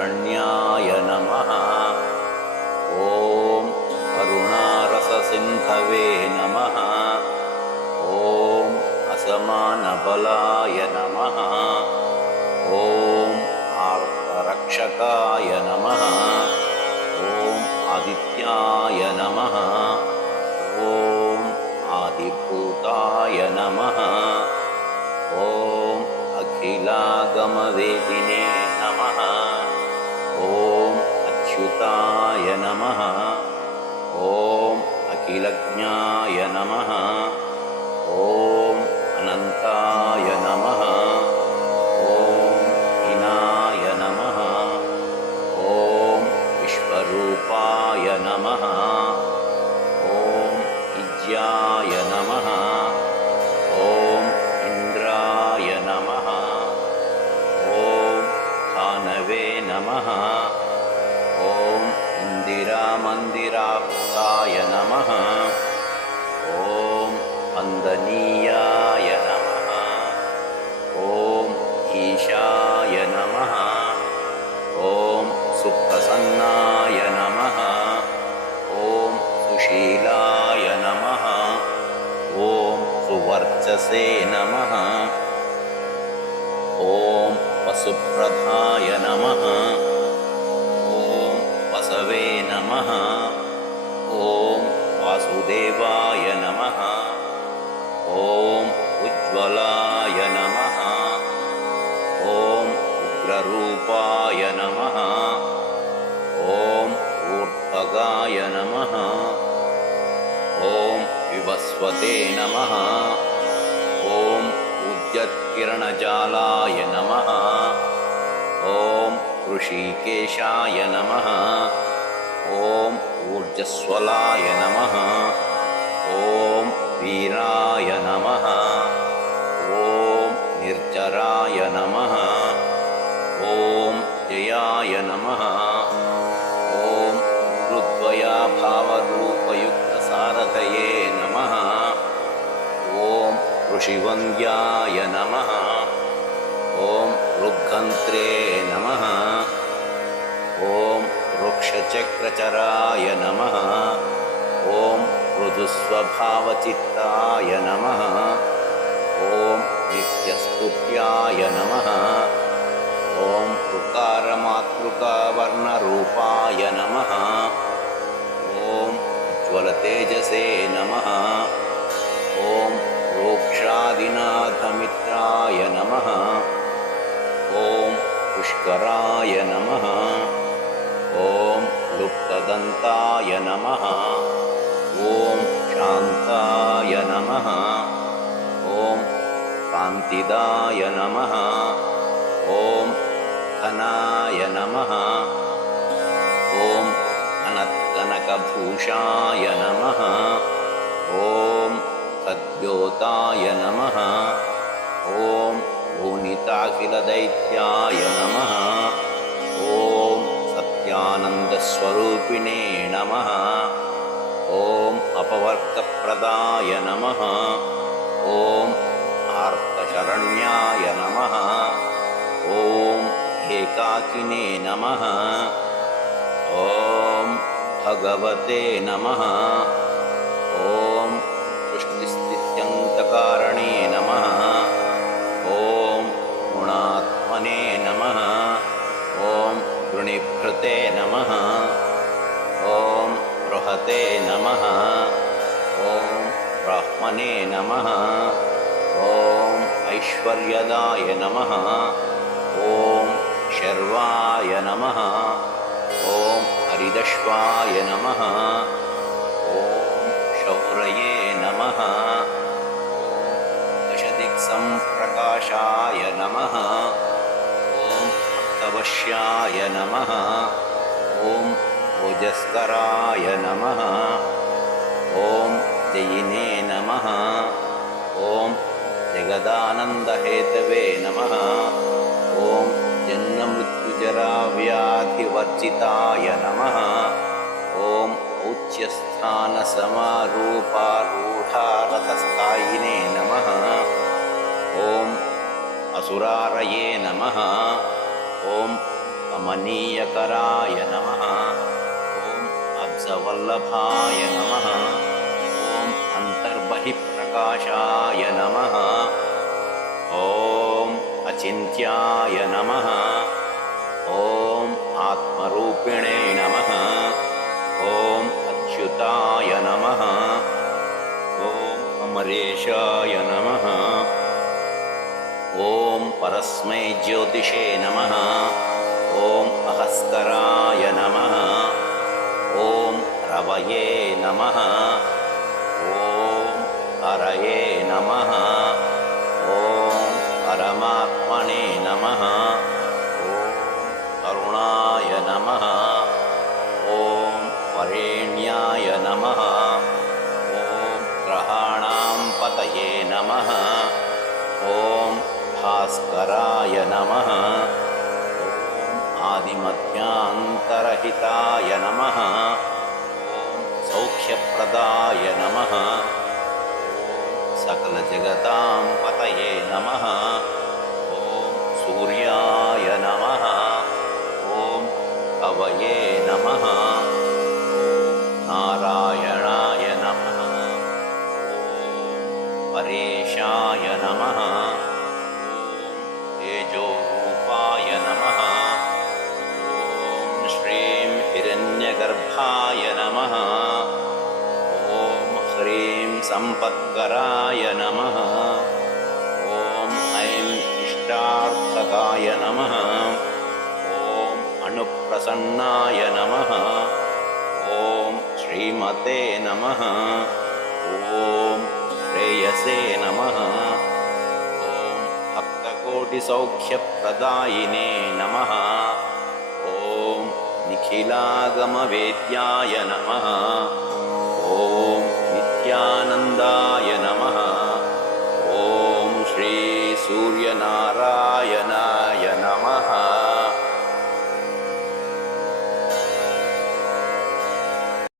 शरण्याय नमः। ॐ करुणारससिन्धवे नमः। ॐ असमानबलाय नमः। ॐ आर्तरक्षकाय नमः। ॐ आदित्याय नमः। ॐ आदिभूताय नमः। ॐ अखिलागमवेदिने नमः। ॐ अच्युताय नमः। ॐ अखिलज्ञाय नमः। ॐ अनन्ताय नमः। ॐ हिनाय नमः। ॐ विश्वरूपाय नमः। ॐ इज्याय नमः। ॐ इन्द्राय नमः। ॐ भानवे नमः। ॐ इन्दिरामन्दिराप्ताय नमः। ॐ वन्दनीयाय नमः। ॐ ईशाय नमः। ॐ सुप्रसन्नाय नमः। ॐ सुशीलाय नमः। ॐ सुवर्चसे नमः। ॐ वसुप्रधाय नमः। ॐ वसवे नमः। ॐ वासुदेवाय नमः। ॐ उज्ज्वलाय नमः। ॐ उग्ररूपाय नमः। ॐ ऊर्ध्वगाय नमः। ॐ विवस्वते नमः। ॐ उद्यत्किरणजालाय नमः। ॐ ऋषिकेशाय नमः। ॐ ऊर्जस्वलाय नमः। ॐ वीराय नमः। ॐ निर्जराय नमः। ॐ जयाय नमः। ॐ रुद्वयाभावरूपयुक्तसारथये नमः। ॐ ऋषिवन्द्याय नमः। ॐ ऋग्गन्त्रे नमः। ॐ वृक्षचक्रचराय नमः। ॐ मृदुस्वभावचित्ताय नमः। ॐ नित्यस्तुत्याय नमः। ॐ ऋकारमातृकावर्णरूपाय नमः। ॐ उज्ज्वलतेजसे नमः। ॐ रोक्षादिनाथमित्राय नमः। ॐ पुष्कराय नमः। ॐ लुप्तदन्ताय नमः। ॐ शान्ताय नमः। ॐ कान्तिदाय नमः। ॐ घनाय नमः। ॐ अनत्कनकभूषाय नमः। ॐ खद्योताय नमः। ॐ भूनिताखिलदैत्याय नमः। ॐ सत्यानन्दस्वरूपिणे नमः। ॐ अपवर्गप्रदाय नमः। ॐ आर्तशरण्याय नमः। ॐ एकाकिने नमः। ॐ भगवते नमः। ॐ सृष्टिस्थित्यन्तकारिणे नमः। ॐ गुणात्मने नमः। ॐ गृणीभृते नमः। ॐ बृहते नमः। ॐ ब्राह्मणे नमः। ॐ ऐश्वर्यदाय नमः। ॐ शर्वाय नमः। ॐ हरिदश्वाय नमः। ॐ शौर्ये नमः। दशदिक्सम्प्रकाशाय नमः। ॐ अर्थवश्याय नमः। ॐ ओजस्कराय नमः। ॐ जयिने नमः। ॐ जगदानन्दहेतवे नमः। ॐ जन्ममृत्युजराव्याधिवर्जिताय नमः। ॐ औच्यस्थानसमारूपारूढारथस्थायिने नमः। ॐ असुरारये नमः। ॐ कमनीयकराय नमः ॐ अब्जवल्लभाय नमः ॐ अन्तर्बहिप्रकाशाय नमः ॐ अचिन्त्याय नमः ॐ आत्मरूपिणे नमः ॐ अच्युताय नमः ॐ अमरेशाय नमः ॐ परस्मै ज्योतिषे नमः ॐ अहस्कराय नमः ॐ रवये नमः ॐ हरये नमः ॐ परमात्मने नमः ॐ करुणाय नमः ॐ वरेण्याय नमः ॐ ग्रहाणां पतये नमः ॐ भास्कराय नमः ॐ आदिमध्यान्तरहिताय नमः ॐ सौख्यप्रदाय नमः ॐ सकलजगतां पतये नमः ॐ सूर्याय नमः ॐ कवये नमः ॐ नारायणाय नमः परेशाय नमः ॐ तेजोरूपाय नमः ॐ श्रीं हिरण्यगर्भाय नमः ॐ ह्रीं सम्पत्कराय नमः ॐ ऐं इष्टार्थकाय नमः ॐ अणुप्रसन्नाय नमः ॐ श्रीमते नमः ॐ श्रेयसे नमः ॐ भक्तकोटिसौख्यप्रदायिने नमः ॐ निखिलागमवेद्याय नमः ॐ नित्यानन्दाय नमः ॐ श्रीसूर्यनारायणाय